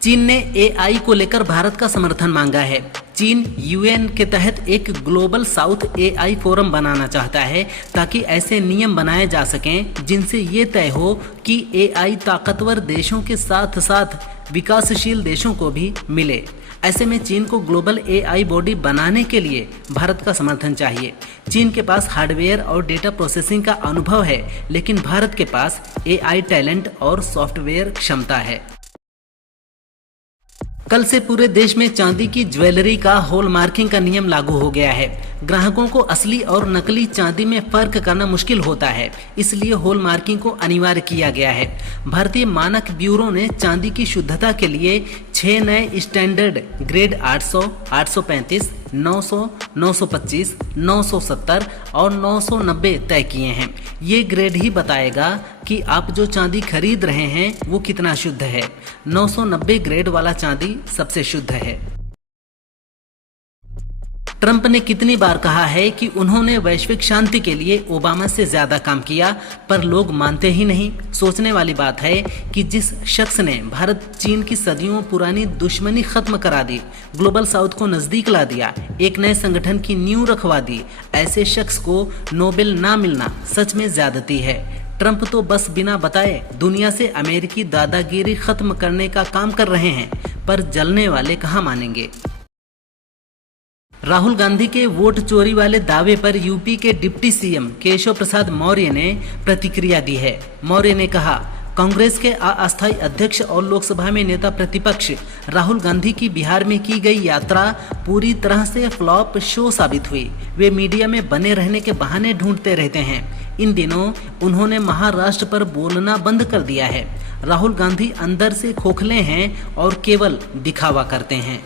चीन ने एआई को लेकर भारत का समर्थन मांगा है। चीन यूएन के तहत एक ग्लोबल साउथ एआई फोरम बनाना चाहता है ताकि ऐसे नियम बनाए जा सकें जिनसे ये तय हो कि एआई ताकतवर देशों के साथ साथ विकासशील देशों को भी मिले। ऐसे में चीन को ग्लोबल एआई बॉडी बनाने के लिए भारत का समर्थन चाहिए। चीन के पास हार्डवेयर और डेटा प्रोसेसिंग का अनुभव है, लेकिन भारत के पास एआई टैलेंट और सॉफ्टवेयर क्षमता है। कल से पूरे देश में चांदी की ज्वेलरी का हॉलमार्किंग का नियम लागू हो गया है। ग्राहकों को असली और नकली चांदी में फर्क करना मुश्किल होता है, इसलिए हॉलमार्किंग को अनिवार्य किया गया है। भारतीय मानक ब्यूरो ने चांदी की शुद्धता के लिए 6 नए स्टैंडर्ड ग्रेड 800, 835, 900, 925, 970 और 990 तय किए हैं। ये ग्रेड ही बताएगा कि आप जो चांदी खरीद रहे हैं वो कितना शुद्ध है। 990 ग्रेड वाला चांदी सबसे शुद्ध है। ट्रंप ने कितनी बार कहा है कि उन्होंने वैश्विक शांति के लिए ओबामा से ज्यादा काम किया, पर लोग मानते ही नहीं। सोचने वाली बात है कि जिस शख्स ने भारत चीन की सदियों पुरानी दुश्मनी खत्म करा दी, ग्लोबल साउथ को नजदीक ला दिया, एक नए संगठन की नींव रखवा दी, ऐसे शख्स को नोबेल ना मिलना सच में ज्यादती है। ट्रंप तो बस बिना बताए दुनिया से अमेरिकी दादागिरी खत्म करने का काम कर रहे हैं, पर जलने वाले कहाँ मानेंगे। राहुल गांधी के वोट चोरी वाले दावे पर यूपी के डिप्टी सीएम केशव प्रसाद मौर्य ने प्रतिक्रिया दी है। मौर्य ने कहा, कांग्रेस के अस्थायी अध्यक्ष और लोकसभा में नेता प्रतिपक्ष राहुल गांधी की बिहार में की गई यात्रा पूरी तरह से फ्लॉप शो साबित हुई। वे मीडिया में बने रहने के बहाने ढूंढते रहते हैं। इन दिनों उन्होंने महाराष्ट्र पर बोलना बंद कर दिया है। राहुल गांधी अंदर से खोखले हैं और केवल दिखावा करते हैं।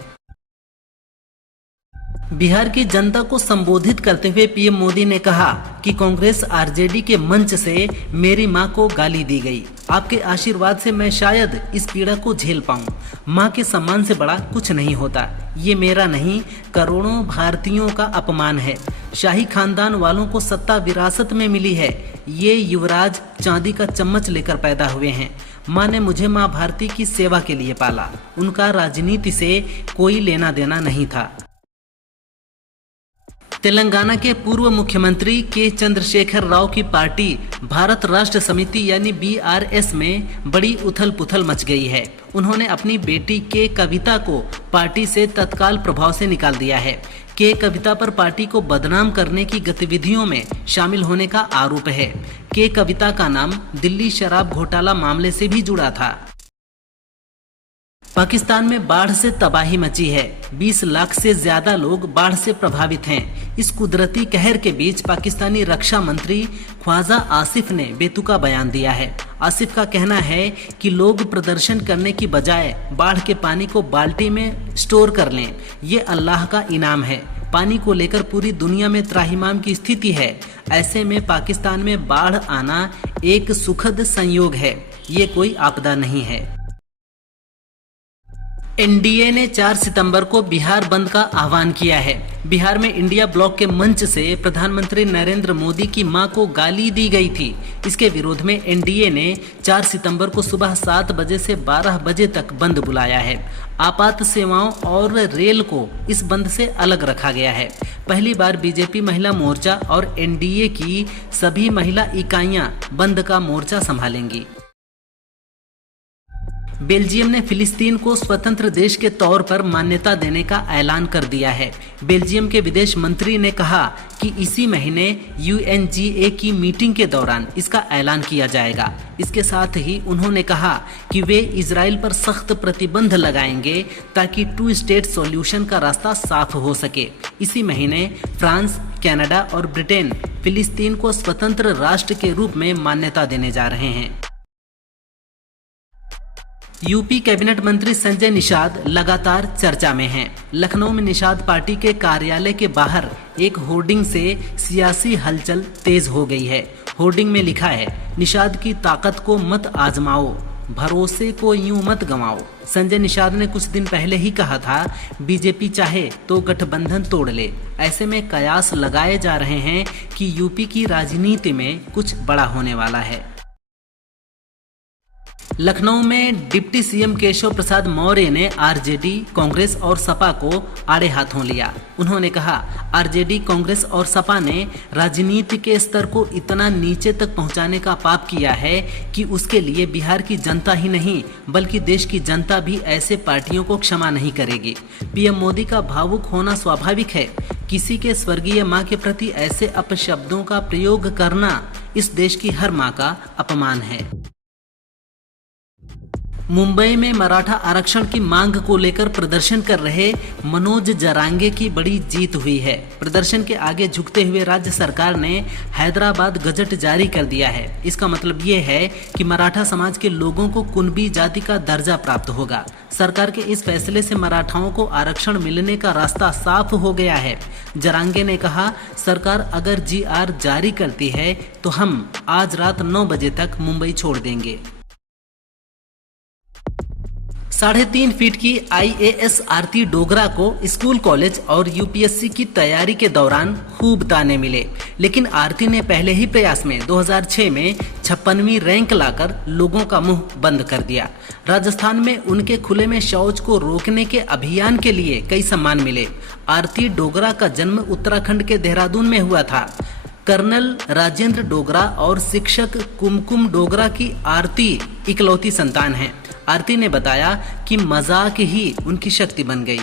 बिहार की जनता को संबोधित करते हुए पीएम मोदी ने कहा कि कांग्रेस आरजेडी के मंच से मेरी मां को गाली दी गई। आपके आशीर्वाद से मैं शायद इस पीड़ा को झेल पाऊं। मां के सम्मान से बड़ा कुछ नहीं होता। ये मेरा नहीं, करोड़ों भारतीयों का अपमान है। शाही खानदान वालों को सत्ता विरासत में मिली है। ये युवराज चांदी का चम्मच लेकर पैदा हुए हैं। मां ने मुझे मां भारती की सेवा के लिए पाला। उनका राजनीति से कोई लेना देना नहीं था। तेलंगाना के पूर्व मुख्यमंत्री के चंद्रशेखर राव की पार्टी भारत राष्ट्र समिति यानी बीआरएस में बड़ी उथल पुथल मच गई है। उन्होंने अपनी बेटी के कविता को पार्टी से तत्काल प्रभाव से निकाल दिया है। के कविता पर पार्टी को बदनाम करने की गतिविधियों में शामिल होने का आरोप है। के कविता का नाम दिल्ली शराब घोटाला मामले से भी जुड़ा था। पाकिस्तान में बाढ़ से तबाही मची है। 20 लाख से ज्यादा लोग बाढ़ से प्रभावित हैं। इस कुदरती कहर के बीच पाकिस्तानी रक्षा मंत्री ख्वाजा आसिफ ने बेतुका बयान दिया है। आसिफ का कहना है कि लोग प्रदर्शन करने की बजाय बाढ़ के पानी को बाल्टी में स्टोर कर लें। ये अल्लाह का इनाम है। पानी को लेकर पूरी दुनिया में त्राहिमाम की स्थिति है। ऐसे में पाकिस्तान में बाढ़ आना एक सुखद संयोग है, ये कोई आपदा नहीं है। एनडीए ने 4 सितंबर को बिहार बंद का आह्वान किया है। बिहार में इंडिया ब्लॉक के मंच से प्रधानमंत्री नरेंद्र मोदी की मां को गाली दी गई थी। इसके विरोध में एनडीए ने 4 सितंबर को सुबह 7 बजे से 12 बजे तक बंद बुलाया है। आपात सेवाओं और रेल को इस बंद से अलग रखा गया है। पहली बार बीजेपी महिला मोर्चा और एनडीए की सभी महिला इकाइयां बंद का मोर्चा संभालेंगी। बेल्जियम ने फिलिस्तीन को स्वतंत्र देश के तौर पर मान्यता देने का ऐलान कर दिया है। बेल्जियम के विदेश मंत्री ने कहा कि इसी महीने यूएनजीए की मीटिंग के दौरान इसका ऐलान किया जाएगा। इसके साथ ही उन्होंने कहा कि वे इजराइल पर सख्त प्रतिबंध लगाएंगे ताकि 2 स्टेट सॉल्यूशन का रास्ता साफ हो सके। इसी महीने फ्रांस, कनाडा और ब्रिटेन फिलिस्तीन को स्वतंत्र राष्ट्र के रूप में मान्यता देने जा रहे हैं। यूपी कैबिनेट मंत्री संजय निषाद लगातार चर्चा में हैं। लखनऊ में निषाद पार्टी के कार्यालय के बाहर एक होर्डिंग से सियासी हलचल तेज हो गई है। होर्डिंग में लिखा है, निषाद की ताकत को मत आजमाओ, भरोसे को यूं मत गंवाओ। संजय निषाद ने कुछ दिन पहले ही कहा था, बीजेपी चाहे तो गठबंधन तोड़ ले। ऐसे में कयास लगाए जा रहे हैं कि यूपी की राजनीति में कुछ बड़ा होने वाला है। लखनऊ में डिप्टी सीएम केशव प्रसाद मौर्य ने आरजेडी, कांग्रेस और सपा को आड़े हाथों लिया। उन्होंने कहा, आरजेडी, कांग्रेस और सपा ने राजनीति के स्तर को इतना नीचे तक पहुंचाने का पाप किया है कि उसके लिए बिहार की जनता ही नहीं बल्कि देश की जनता भी ऐसे पार्टियों को क्षमा नहीं करेगी। पीएम मोदी का भावुक होना स्वाभाविक है। किसी के स्वर्गीय मां के प्रति ऐसे अपशब्दों का प्रयोग करना इस देश की हर मां का अपमान है। मुंबई में मराठा आरक्षण की मांग को लेकर प्रदर्शन कर रहे मनोज जरांगे की बड़ी जीत हुई है। प्रदर्शन के आगे झुकते हुए राज्य सरकार ने हैदराबाद गजट जारी कर दिया है। इसका मतलब ये है कि मराठा समाज के लोगों को कुनबी जाति का दर्जा प्राप्त होगा। सरकार के इस फैसले से मराठाओं को आरक्षण मिलने का रास्ता साफ हो गया है। जरांगे ने कहा, सरकार अगर जीआर जारी करती है तो हम आज रात 9 बजे तक मुंबई छोड़ देंगे। 3.5 फीट की IAS आरती डोगरा को स्कूल, कॉलेज और यूपीएससी की तैयारी के दौरान खूब ताने मिले, लेकिन आरती ने पहले ही प्रयास में 2006 में 56वीं रैंक लाकर लोगों का मुंह बंद कर दिया। राजस्थान में उनके खुले में शौच को रोकने के अभियान के लिए कई सम्मान मिले। आरती डोगरा का जन्म उत्तराखंड के देहरादून में हुआ था। कर्नल राजेंद्र डोगरा और शिक्षक कुमकुम डोगरा की आरती इकलौती संतान है। आरती ने बताया कि मजाक ही उनकी शक्ति बन गई।